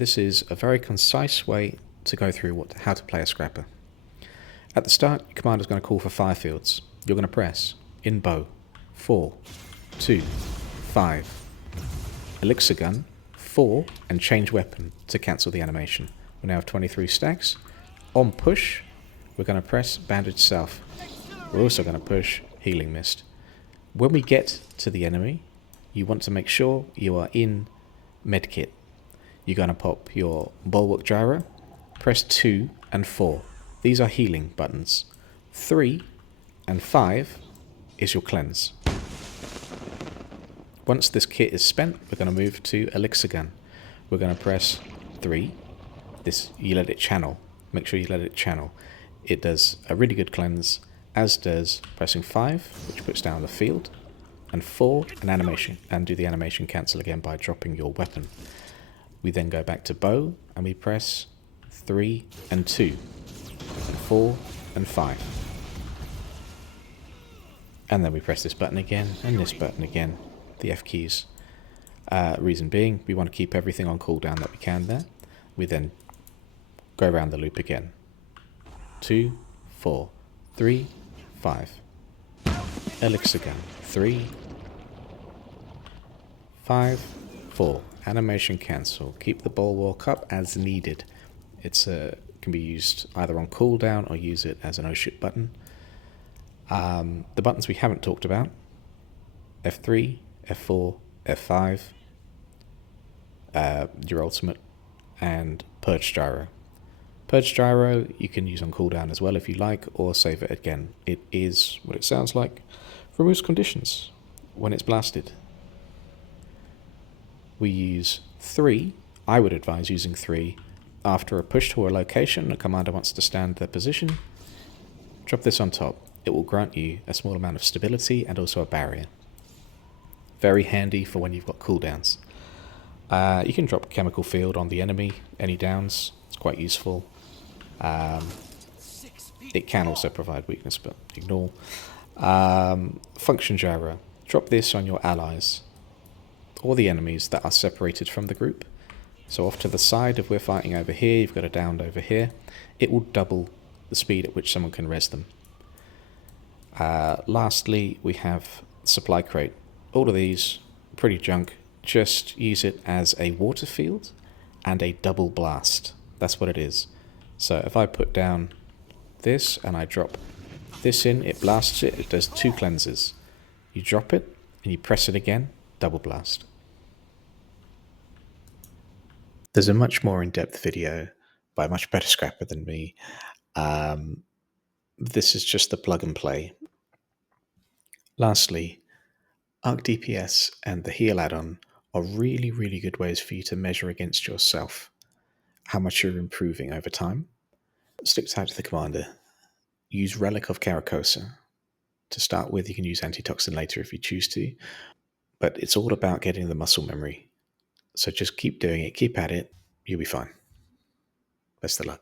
This is a very concise way to go through how to play a scrapper. At the start, your commander is going to call for 5 fields. You're going to press in bow 4, 2, 5, elixir gun 4, and change weapon to cancel the animation. We now have 23 stacks. On push, we're going to press bandage south. We're also going to push healing mist. When we get to the enemy, you want to make sure you are in medkit. You're going to pop your bulwark gyro, press 2 and 4. These are healing buttons. 3 and 5 is your cleanse. Once this kit is spent, we're going to move to elixir gun. We're going to press 3. You let it channel. Make sure you let it channel. It does a really good cleanse, as does pressing 5, which puts down the field, and 4, an animation, and do the animation cancel again by dropping your weapon. We then go back to bow, and we press 3 and 2, and 4 and 5. And then we press this button again, and this button again, the F keys. Reason being, we want to keep everything on cooldown that we can there. We then go around the loop again. 2, 4, 3, 5. Elixir gun, 3, 5, 4. Animation cancel. Keep the bulwark up as needed. It's can be used either on cooldown or use it as an oh shit button. The buttons we haven't talked about: F3, F4, F5, your ultimate, and purge gyro. Purge gyro you can use on cooldown as well if you like, or save it again. It is what it sounds like. Removes conditions when it's blasted. We use 3. I would advise using 3 after a push to a location. A commander wants to stand their position. Drop this on top. It will grant you a small amount of stability and also a barrier. Very handy for when you've got cooldowns. You can drop a chemical field on the enemy, any downs. It's quite useful. It can also provide weakness, but ignore. Function gyro. Drop this on your allies or the enemies that are separated from the group. So off to the side, if we're fighting over here, you've got a downed over here, it will double the speed at which someone can res them. Lastly, we have supply crate. All of these, pretty junk. Just use it as a water field and a double blast. That's what it is. So if I put down this and I drop this in, it blasts it. It does 2 cleanses. You drop it and you press it again, double blast. There's a much more in-depth video by a much better scrapper than me. This is just the plug and play. Lastly, Arc DPS and the heal add-on are really, really good ways for you to measure against yourself how much you're improving over time. Stick tight to the commander. Use Relic of Caracosa. To start with, you can use Antitoxin later if you choose to, but it's all about getting the muscle memory. So just keep doing it, keep at it, you'll be fine. Best of luck.